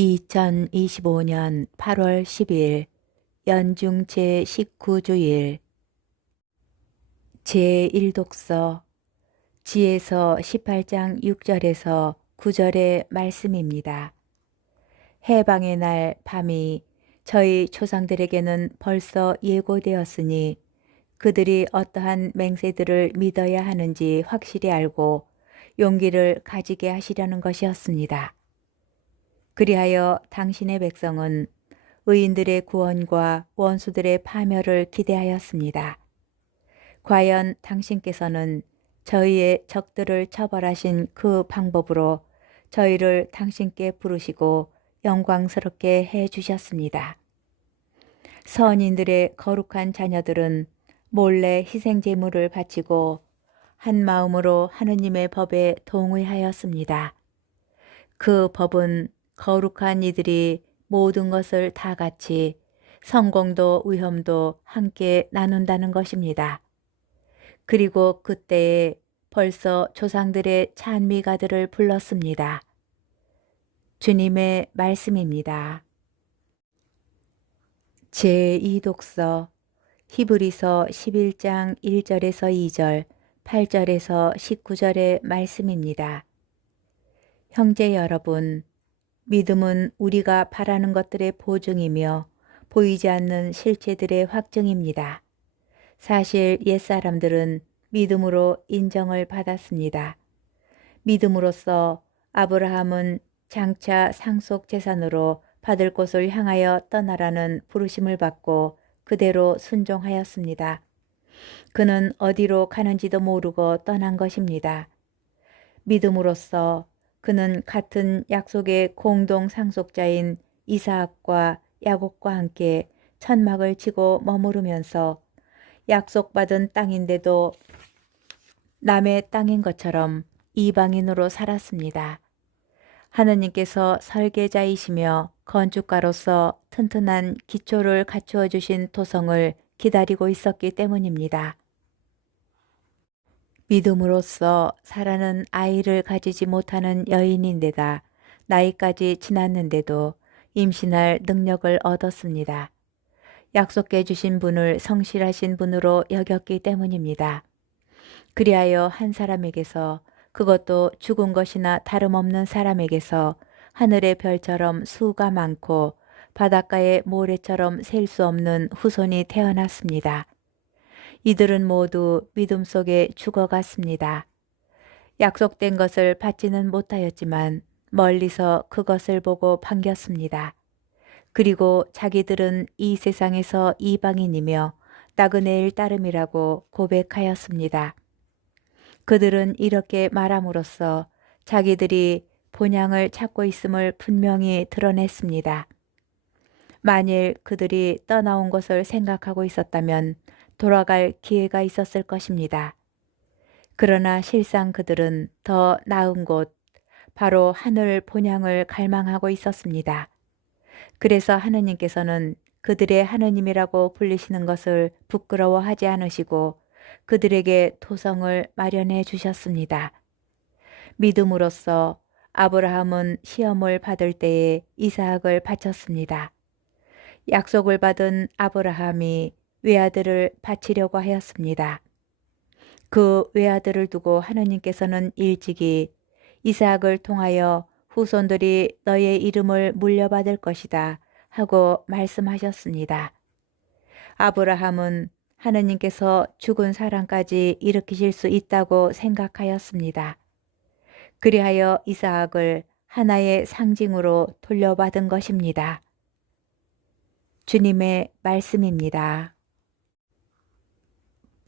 2025년 8월 10일 연중 제19주일 제1독서 지에서 18장 6절에서 9절의 말씀입니다. 해방의 날 밤이 저희 조상들에게는 벌써 예고되었으니 그들이 어떠한 맹세들을 믿어야 하는지 확실히 알고 용기를 가지게 하시려는 것이었습니다. 그리하여 당신의 백성은 의인들의 구원과 원수들의 파멸을 기대하였습니다. 과연 당신께서는 저희의 적들을 처벌하신 그 방법으로 저희를 당신께 부르시고 영광스럽게 해 주셨습니다. 선인들의 거룩한 자녀들은 몰래 희생 제물을 바치고 한 마음으로 하느님의 법에 동의하였습니다. 그 법은 거룩한 이들이 모든 것을 다 같이 성공도 위험도 함께 나눈다는 것입니다. 그리고 그때에 벌써 조상들의 찬미가들을 불렀습니다. 주님의 말씀입니다. 제2독서 히브리서 11장 1절에서 2절, 8절에서 19절의 말씀입니다. 형제 여러분, 믿음은 우리가 바라는 것들의 보증이며 보이지 않는 실체들의 확증입니다. 사실 옛사람들은 믿음으로 인정을 받았습니다. 믿음으로써 아브라함은 장차 상속 재산으로 받을 곳을 향하여 떠나라는 부르심을 받고 그대로 순종하였습니다. 그는 어디로 가는지도 모르고 떠난 것입니다. 믿음으로써 그는 같은 약속의 공동 상속자인 이삭과 야곱과 함께 천막을 치고 머무르면서 약속받은 땅인데도 남의 땅인 것처럼 이방인으로 살았습니다. 하느님께서 설계자이시며 건축가로서 튼튼한 기초를 갖추어 주신 토성을 기다리고 있었기 때문입니다. 믿음으로써 사라는 아이를 가지지 못하는 여인인데다 나이까지 지났는데도 임신할 능력을 얻었습니다. 약속해 주신 분을 성실하신 분으로 여겼기 때문입니다. 그리하여 한 사람에게서, 그것도 죽은 것이나 다름없는 사람에게서 하늘의 별처럼 수가 많고 바닷가의 모래처럼 셀 수 없는 후손이 태어났습니다. 이들은 모두 믿음 속에 죽어갔습니다. 약속된 것을 받지는 못하였지만 멀리서 그것을 보고 반겼습니다. 그리고 자기들은 이 세상에서 이방인이며 나그네일 따름이라고 고백하였습니다. 그들은 이렇게 말함으로써 자기들이 본향을 찾고 있음을 분명히 드러냈습니다. 만일 그들이 떠나온 것을 생각하고 있었다면 돌아갈 기회가 있었을 것입니다. 그러나 실상 그들은 더 나은 곳, 바로 하늘 본향을 갈망하고 있었습니다. 그래서 하느님께서는 그들의 하느님이라고 불리시는 것을 부끄러워하지 않으시고 그들에게 토성을 마련해 주셨습니다. 믿음으로써 아브라함은 시험을 받을 때에 이삭을 바쳤습니다. 약속을 받은 아브라함이 외아들을 바치려고 하였습니다. 그 외아들을 두고 하느님께서는 일찍이 이삭을 통하여 후손들이 너의 이름을 물려받을 것이다 하고 말씀하셨습니다. 아브라함은 하느님께서 죽은 사람까지 일으키실 수 있다고 생각하였습니다. 그리하여 이삭을 하나의 상징으로 돌려받은 것입니다. 주님의 말씀입니다.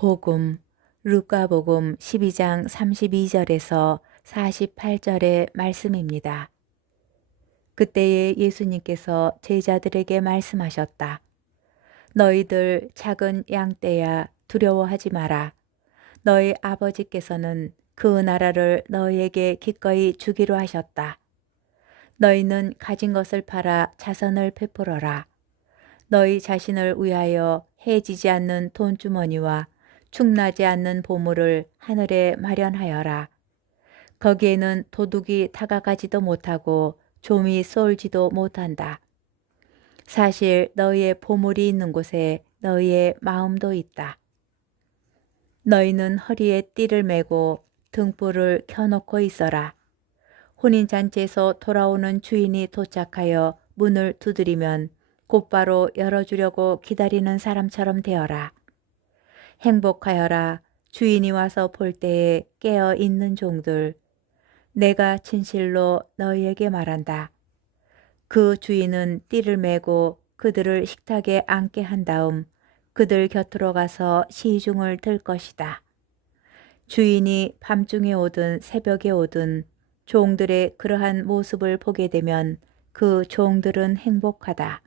복음, 루카복음 12장 32절에서 48절의 말씀입니다. 그때에 예수님께서 제자들에게 말씀하셨다. 너희들 작은 양떼야 두려워하지 마라. 너희 아버지께서는 그 나라를 너희에게 기꺼이 주기로 하셨다. 너희는 가진 것을 팔아 자선을 베풀어라. 너희 자신을 위하여 해지지 않는 돈주머니와 축나지 않는 보물을 하늘에 마련하여라. 거기에는 도둑이 다가가지도 못하고 좀이 쏠지도 못한다. 사실 너희의 보물이 있는 곳에 너희의 마음도 있다. 너희는 허리에 띠를 매고 등불을 켜놓고 있어라. 혼인잔치에서 돌아오는 주인이 도착하여 문을 두드리면 곧바로 열어주려고 기다리는 사람처럼 되어라. 행복하여라. 주인이 와서 볼 때에 깨어 있는 종들. 내가 진실로 너희에게 말한다. 그 주인은 띠를 매고 그들을 식탁에 앉게 한 다음 그들 곁으로 가서 시중을 들 것이다. 주인이 밤중에 오든 새벽에 오든 종들의 그러한 모습을 보게 되면 그 종들은 행복하다.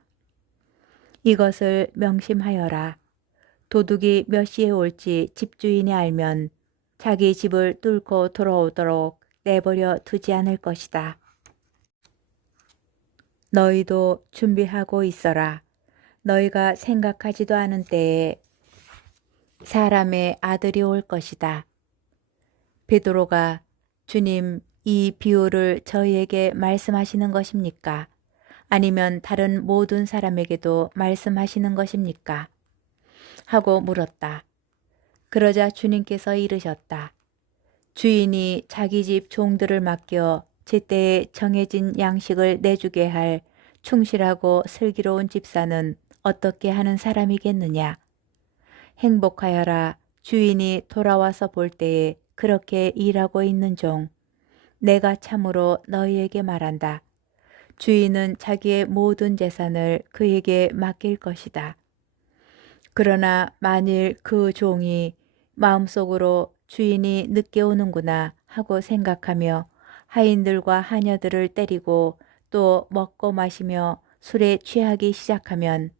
이것을 명심하여라. 도둑이 몇 시에 올지 집주인이 알면 자기 집을 뚫고 돌아오도록 내버려 두지 않을 것이다. 너희도 준비하고 있어라. 너희가 생각하지도 않은 때에 사람의 아들이 올 것이다. 베드로가 주님, 이 비유를 저희에게 말씀하시는 것입니까? 아니면 다른 모든 사람에게도 말씀하시는 것입니까? 하고 물었다. 그러자 주님께서 이르셨다. 주인이 자기 집 종들을 맡겨 제때에 정해진 양식을 내주게 할 충실하고 슬기로운 집사는 어떻게 하는 사람이겠느냐? 행복하여라. 주인이 돌아와서 볼 때에 그렇게 일하고 있는 종. 내가 참으로 너희에게 말한다. 주인은 자기의 모든 재산을 그에게 맡길 것이다. 그러나 만일 그 종이 마음속으로 주인이 늦게 오는구나 하고 생각하며 하인들과 하녀들을 때리고 또 먹고 마시며 술에 취하기 시작하면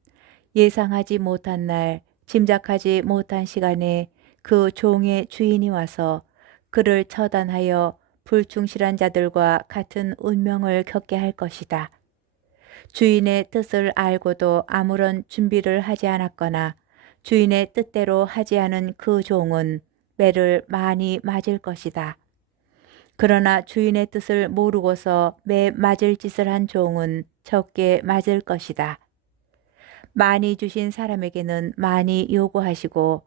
예상하지 못한 날, 짐작하지 못한 시간에 그 종의 주인이 와서 그를 처단하여 불충실한 자들과 같은 운명을 겪게 할 것이다. 주인의 뜻을 알고도 아무런 준비를 하지 않았거나 주인의 뜻대로 하지 않은 그 종은 매를 많이 맞을 것이다. 그러나 주인의 뜻을 모르고서 매 맞을 짓을 한 종은 적게 맞을 것이다. 많이 주신 사람에게는 많이 요구하시고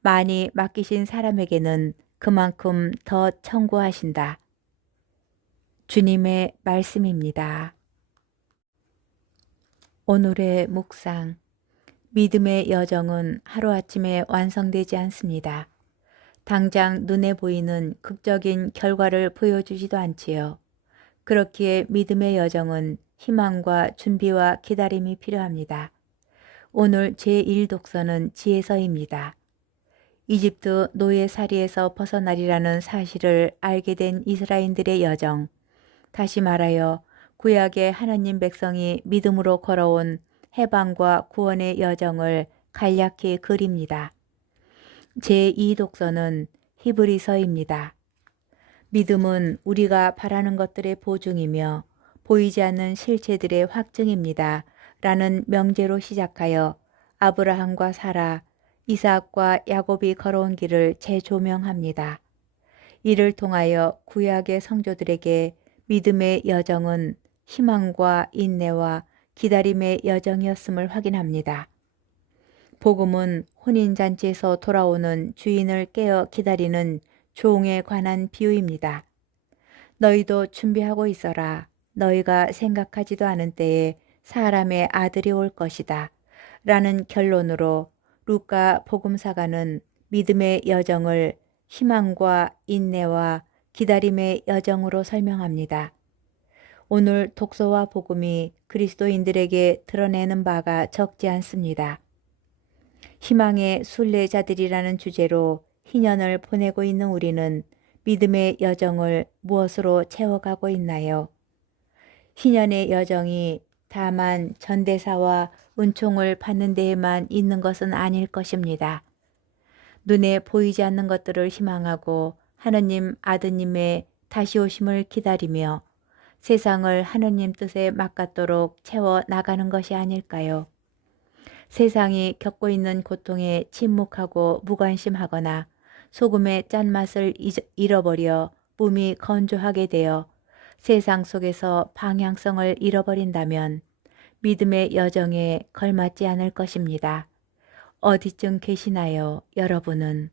많이 맡기신 사람에게는 그만큼 더 청구하신다. 주님의 말씀입니다. 오늘의 묵상. 믿음의 여정은 하루아침에 완성되지 않습니다. 당장 눈에 보이는 극적인 결과를 보여주지도 않지요. 그렇기에 믿음의 여정은 희망과 준비와 기다림이 필요합니다. 오늘 제1독서는 지혜서입니다. 이집트 노예살이에서 벗어나리라는 사실을 알게 된 이스라엘들의 여정, 다시 말하여 구약의 하나님 백성이 믿음으로 걸어온 해방과 구원의 여정을 간략히 그립니다. 제2독서는 히브리서입니다. 믿음은 우리가 바라는 것들의 보증이며 보이지 않는 실체들의 확증입니다. 라는 명제로 시작하여 아브라함과 사라, 이삭과 야곱이 걸어온 길을 재조명합니다. 이를 통하여 구약의 성도들에게 믿음의 여정은 희망과 인내와 기다림의 여정이었음을 확인합니다. 복음은 혼인잔치에서 돌아오는 주인을 깨어 기다리는 종에 관한 비유입니다. 너희도 준비하고 있어라. 너희가 생각하지도 않은 때에 사람의 아들이 올 것이다. 라는 결론으로 루카 복음사가는 믿음의 여정을 희망과 인내와 기다림의 여정으로 설명합니다. 오늘 독서와 복음이 그리스도인들에게 드러내는 바가 적지 않습니다. 희망의 순례자들이라는 주제로 희년을 보내고 있는 우리는 믿음의 여정을 무엇으로 채워가고 있나요? 희년의 여정이 다만 전대사와 은총을 받는 데에만 있는 것은 아닐 것입니다. 눈에 보이지 않는 것들을 희망하고 하느님 아드님의 다시 오심을 기다리며 세상을 하느님 뜻에 맡갖도록 채워 나가는 것이 아닐까요? 세상이 겪고 있는 고통에 침묵하고 무관심하거나 소금의 짠맛을 잃어버려 몸이 건조하게 되어 세상 속에서 방향성을 잃어버린다면 믿음의 여정에 걸맞지 않을 것입니다. 어디쯤 계시나요, 여러분은?